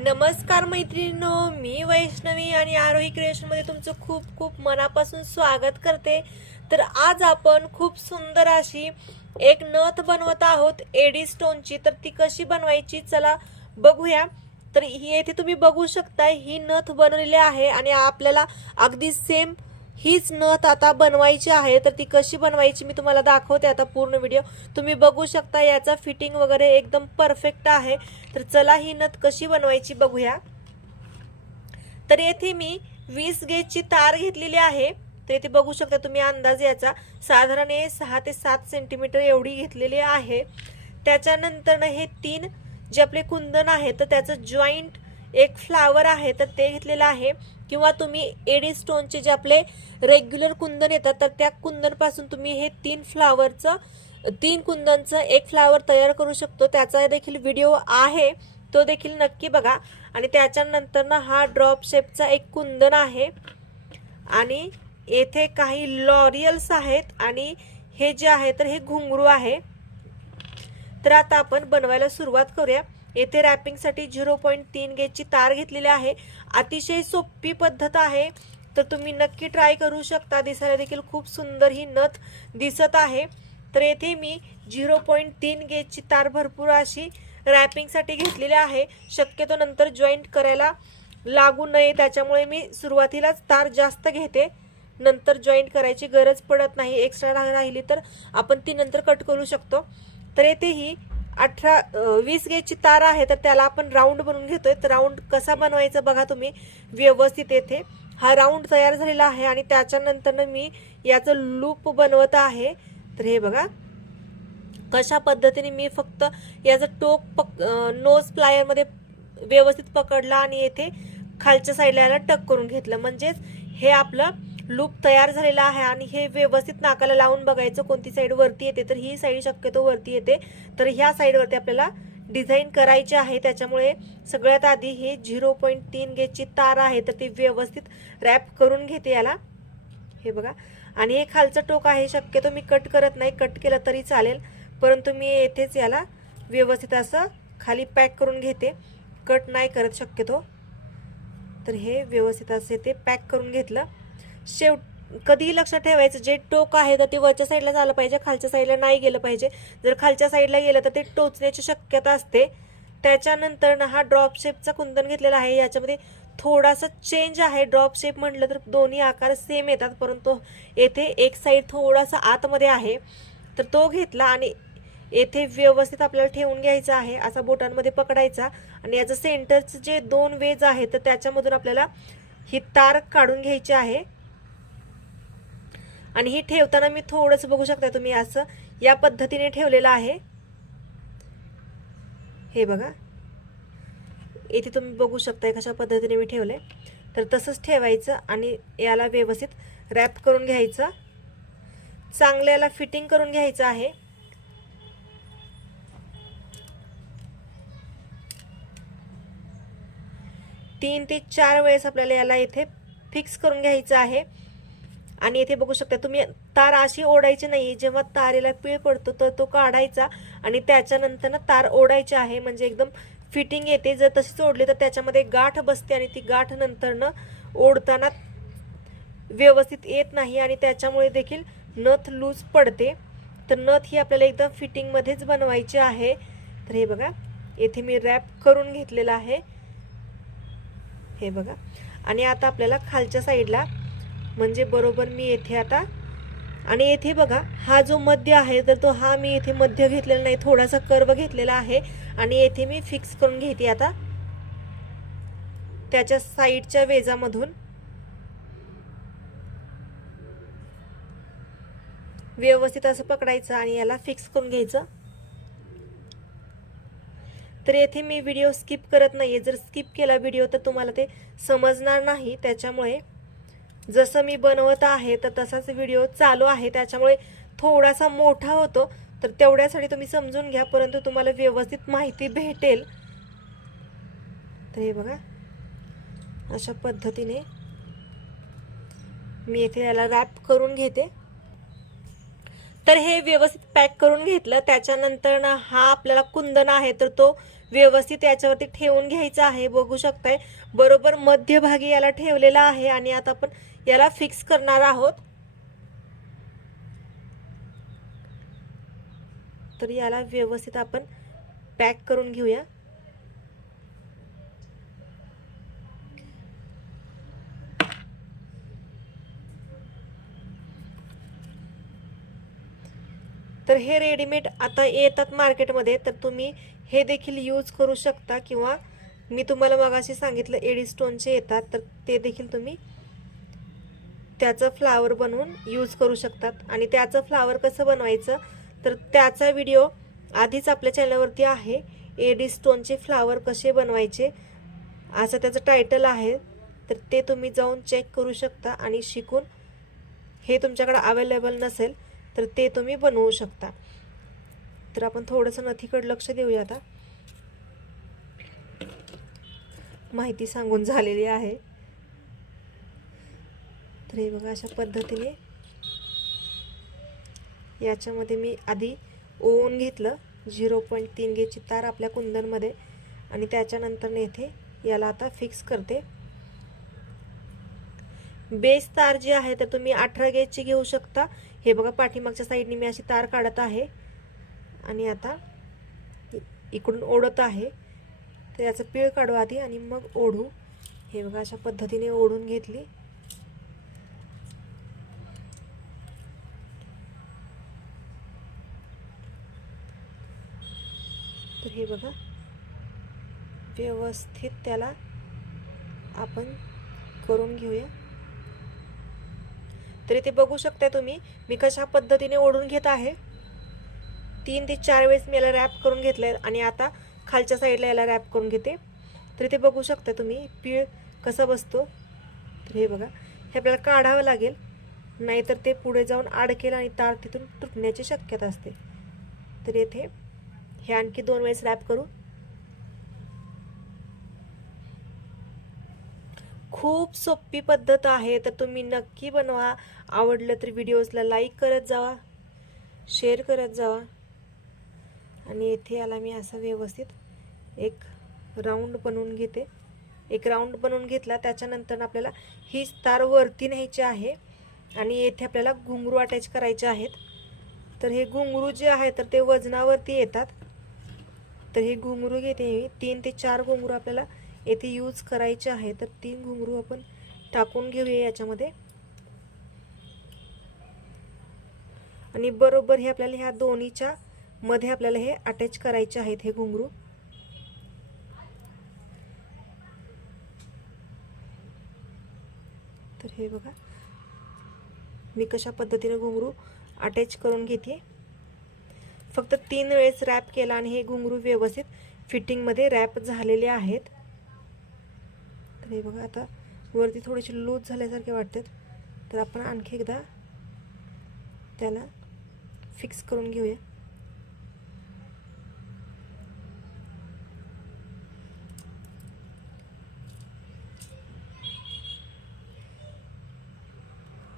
नमस्कार मैत्रिणींनो, मी वैष्णवी आणि आरोही क्रिएशनमध्ये तुमचं खूप खूप मनापासून स्वागत करते। तर आज आपण खूप सुंदर अशी एक नथ बनवत आहोत एडी स्टोनची। तर ती कशी बनवायची चला बघूया। तर ही इथे तुम्ही बघू शकता, ही नथ बनवलेली आहे आणि आपल्याला अगदी सेम हीच नथ आता बनवायची आहे। तर ती कशी बनवायची मी तुम्हाला दाखवते आता पूर्ण व्हिडिओ तुम्ही बघू शकता। याचा फिटिंग वगैरे एकदम परफेक्ट आहे। तर चला ही नथ कशी बनवायची बघूया। तर येथे मी 20 गेजची तार घेतलेली आहे। तर इथे बघू शकता तुम्ही अंदाज याचा साधारण 6 ते 7 सेंटीमीटर एवढी घेतलेली आहे। त्याच्यानंतर हे 3 जे आपले कुंदन आहे तर त्याचं जॉइंट एक फ्लावर आहे तर ते घेतलेलं आहे, किंवा तुम्ही एडी स्टोनचे जे आपले रेग्युलर कुंदन येतात तर त्या कुंदन पासून तुम्ही हे 3 कुंदनचं एक फ्लावर तयार करू शकतो। त्याचा देखील व्हिडिओ आहे, तो देखील नक्की बघा। आणि त्याच्यानंतर ना हा ड्रॉप शेपचा एक कुंदन आहे आणि येथे काही लॉरियल्स आहेत आणि हे जे आहे तर हे घुंगरू आहे। तर आता आपण बनवायला सुरुवात करूया। येथे रॅपिंगसाठी 0.3 गेजची तार घेतलेली आहे। अतिशय सोपी पद्धत आहे, तर तुम्ही नक्की ट्राय करू शकता। दिसायला देखील खूप सुंदर ही नथ दिसत आहे। तर येथे मी 0.3 गेजची तार भरपूर अशी रॅपिंगसाठी घेतलेली आहे। शक्यतो नंतर जॉईंट करायला लागू नये त्याच्यामुळे मी सुरुवातीलाच तार जास्त घेते, नंतर जॉईंट करायची गरज पडत नाही। एक्स्ट्रा राहिली तर आपण ती नंतर कट करू शकतो। तर येथे ही 20 गेजची तार आहे तर त्याला आपण राऊंड बनवून घेतोय। तर राऊंड कसा बनवायचा बघा तुम्ही व्यवस्थित। येथे हा राऊंड तयार झालेला आहे आणि त्याच्यानंतर मी याचं लूप बनवत आहे। तर हे बघा कशा पद्धतीने मी फक्त याचं टोक नोज प्लायर मध्ये व्यवस्थित पकडला आणि येथे खालच्या साईडला याला टक करून घेतलं, म्हणजेच हे आपलं लूप तयार झालेला आहे। आणि हे व्यवस्थित नाकाला लावून बघायचं कोणती साईड वरती येते, तर ही साईड शक्यतो वरती येते। तर ह्या साईडवरती आपल्याला डिझाईन करायची आहे, त्याच्यामुळे सगळ्यात आधी हे 0.3 गेजची तार आहे तर ती व्यवस्थित रॅप करून घेते याला। हे बघा, आणि हे खालचं टोक आहे शक्यतो मी कट करत नाही, कट केलं तरी चालेल, परंतु मी येथेच याला व्यवस्थित असं खाली पॅक करून घेते, कट नाही करत शक्यतो। तर हे व्यवस्थित असं ते पॅक करून घेतलं। कधीही लक्षात ठेवायचं जे टोक आहे तर ते वरच्या साईडला झालं पाहिजे, खालच्या साईडला नाही गेलं पाहिजे। जर खालच्या साईडला गेलं तर ते टोचण्याची शक्यता असते। त्याच्यानंतर हा ड्रॉप शेपचा कुंदन घेतलेला आहे। याच्यामध्ये थोडासा चेंज आहे, ड्रॉप शेप म्हटलं तर दोन्ही आकार सेम येतात, परंतु येथे एक साईड थोडासा आतमध्ये आहे तर तो घेतला आणि येथे व्यवस्थित आपल्याला ठेवून घ्यायचा आहे, असा बोटांमध्ये पकडायचा। आणि याचं सेंटरचं जे 2 वेज आहे तर त्याच्यामधून आपल्याला ही तार काढून घ्यायची आहे। आणि ही ठेवताना मी थोडंसं बघू शकता तुम्ही असं या पद्धतीने ठेवलेलं आहे। हे बघा इथे तुम्ही बघू शकता कशा पद्धतीने मी ठेवले, तर तसंच ठेवायचं आणि याला व्यवस्थित रॅप करून घ्यायचं, चांगलं याला फिटिंग करून घ्यायचं आहे। तीन ते 4 वेळेस आपल्याला याला इथे फिक्स करून घ्यायचं आहे। आणि इथे बघू शकता तुम्ही तार अशी ओढायची नाही, जेव्हा तारेला पीळ पडतो तर तो काढायचा आणि त्याच्यानंतर तार ओढायची आहे, म्हणजे एकदम फिटिंग येते। जर तशीच ओढली तर त्याच्यामध्ये गाठ बसते आणि ती गाठ नंतर ओढताना व्यवस्थित येत नाही आणि त्याच्यामुळे देखील नथ लूज पडते। तर नथ ही आपल्याला एकदम फिटिंग मध्येच बनवायची आहे। तर हे बघा येथे मी रॅप करून घेतलेला आहे, हे बघा। आणि आता आपल्याला खालच्या साईडला म्हणजे बरोबर मी येथे आता, आणि येथे बघा हा जो मध्य आहे तर तो हा मी येथे मध्य घेतलेला नाही, थोडासा कर्व घेतलेला आहे आणि येथे मी फिक्स करून घेते आता त्याच्या साईडच्या वेजामधून व्यवस्थित असं पकडायचं आणि याला फिक्स करून घ्यायचं। तर येथे मी व्हिडिओ स्किप करत नाहीये, जर स्किप केला व्हिडिओ तर तुम्हाला ते समजणार नाही, त्याच्यामुळे जसं मी बनवत आहे तर तसाच व्हिडिओ चालू आहे, त्याच्यामुळे थोडासा मोठा होतो, तर तेवढ्यासाठी तुम्ही समजून घ्या, परंतु तुम्हाला व्यवस्थित माहिती भेटेल। तर हे बघा अशा पद्धतीने मी इथे याला रॅप करून घेते। तर हे व्यवस्थित पॅक करून घेतलं. त्याच्यानंतर ना हा आपल्याला कुंदन आहे तर तो व्यवस्थित याच्यावरती ठेवून घ्यायचा आहे. बघू शकताय बरोबर मध्यभागी याला ठेवलेला आहे आणि आता आपण याला फिक्स करणार आहोत. तर याला व्यवस्थित आपण पॅक करून घेऊया. तर हे रेडीमेड आता येतात मार्केटमध्ये, तर तुम्ही हे देखील यूज करू शकता किंवा मी तुम्हाला मगाशी सांगितलं एडी स्टोनचे येतात, तर ते देखील तुम्ही त्याचं फ्लावर बनवून यूज करू शकतात. आणि त्याचं फ्लावर कसं बनवायचं तर त्याचा व्हिडिओ आधीच आपल्या चॅनलवरती आहे. एडी स्टोनचे फ्लावर कसे बनवायचे असं त्याचं टायटल आहे, तर ते तुम्ही जाऊन चेक करू शकता आणि शिकून हे तुमच्याकडे अवेलेबल नसेल तर ते तुम्ही बनवू शकता. तर आपण थोडंसं नथीकडे लक्ष देऊया. आता माहिती सांगून झालेली आहे. तर हे बघा अशा पद्धतीने याच्यामध्ये मी आधी ओवून घेतलं 0.3 गेजची तार आपल्या कुंदनमध्ये आणि त्याच्यानंतर येथे याला आता फिक्स करते. बेस तार जी आहे तर तुम्ही 18 गेजची घेऊ शकता. हे बघा पाठीमागच्या साईडने मी अशी तार काढत आहे आणि आता इकडून ओढत आहे. तर याचं पीळ काढू आधी आणि मग ओढू. हे बघा अशा पद्धतीने ओढून घेतली. तर हे बघा व्यवस्थित त्याला आपण करून घेऊया. तर इथे बघू शकता तुम्ही मी कशा पद्धतीने ओढून घेत आहे. 3 ते 4 वेळेस मी याला रॅप करून घेतलंय आणि आता खालच्या साईडला याला रॅप करून घेते. तर इथे बघू शकता तुम्ही पीळ कसा बसतो. तर हे बघा हे आपल्याला काढावं लागेल, नाहीतर ते पुढे जाऊन अडकेल आणि तार तिथून तुटण्याची शक्यता असते. तर येथे हे आणखी 2 वेळेस रॅप करू. खूप सोपी पद्धत आहे, तर तुम्ही नक्की बनवा. आवडलं तर व्हिडिओजला लाईक करत जावा, शेअर करत जावा. आणि येथे याला मी असं व्यवस्थित एक राऊंड बनवून घेते. एक राऊंड बनवून घेतला त्याच्यानंतर आपल्याला ही तार वरती न्यायची आहे आणि येथे आपल्याला घुंगरू अटॅच करायचे आहेत. तर हे घुंगरू जे आहे तर ते वजनावरती येतात. तर हे घुंगरू घेते मी. 3 ते 4 घुंगरू आपल्याला येथे यूज करायचे आहे. तर 3 घुंगरू आपण टाकून घेऊया याच्यामध्ये आणि बरोबर हे आपल्याला ह्या दोन्हीच्या मध्ये आपल्याला हे अटॅच करायचे आहेत हे घुंगरू. तर हे बघा मी कशा पद्धतीने घुंगरू अटॅच करून घेते. फक्त 3 वेळेस रॅप केला आणि हे घुंगरू व्यवस्थित फिटिंगमध्ये रॅप झालेले आहेत. तर हे बघा आता वरती थोडीशी लूज झाल्यासारखे वाटतात, तर आपण आणखी एकदा त्याला फिक्स करून घेऊया.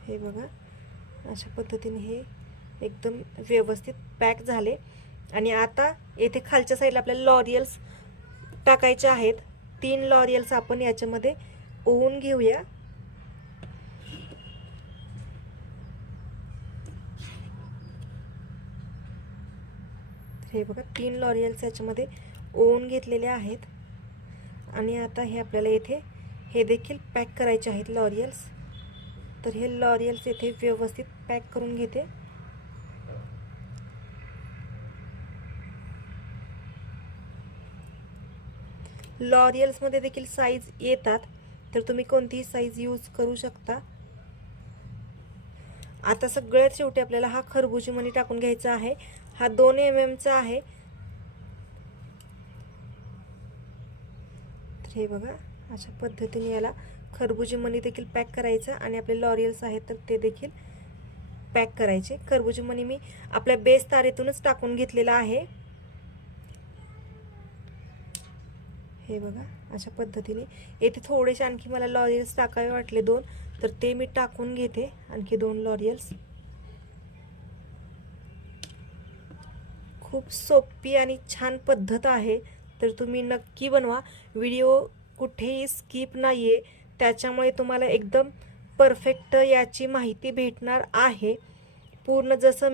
हे बघा अशा पद्धतीने हे एकदम व्यवस्थित पॅक झाले. आणि आता येथे खालच्या साईडला आपल्याला लॉरियल्स टाकायचे आहेत. 3 लॉरियल्स आपण याच्यामध्ये ओवून घेऊया. हे बघा 3 लॉरियल्स याच्यामध्ये ओवून घेतलेले आहेत. आणि आता हे आपल्याला येथे हे देखील पॅक करायचे आहेत लॉरियल्स. तर हे लॉरियल्स येथे व्यवस्थित पॅक करून घेते. लॉरियल्समध्ये देखील साईज येतात, तर तुम्ही कोणतीही साईज यूज करू शकता. आता सगळ्यात शेवटी आपल्याला हा खरबुजी मणी टाकून घ्यायचा आहे. हा 2 mm चा आहे. तर हे बघा अशा पद्धतीने याला खरबुजी मणी देखील पॅक करायचं आणि आपले लॉरियल्स आहेत तर ते देखील पॅक करायचे. खरबुजी मणी मी आपल्या बेस तारेतूनच टाकून घेतलेला आहे. हे बघा अशा पद्धतीने येथे थोडेसे आणखी मला लॉरियल्स टाकावे वाटले 2, तर ते मी टाकून घेते आणखी 2 लॉरियल्स. खूप सोपी आणि छान पद्धत आहे, तर तुम्ही नक्की बनवा. व्हिडिओ कुठेही स्किप नाही आहे, त्याच्यामुळे तुम्हाला एकदम परफेक्ट याची माहिती भेटणार आहे. पूर्ण जसं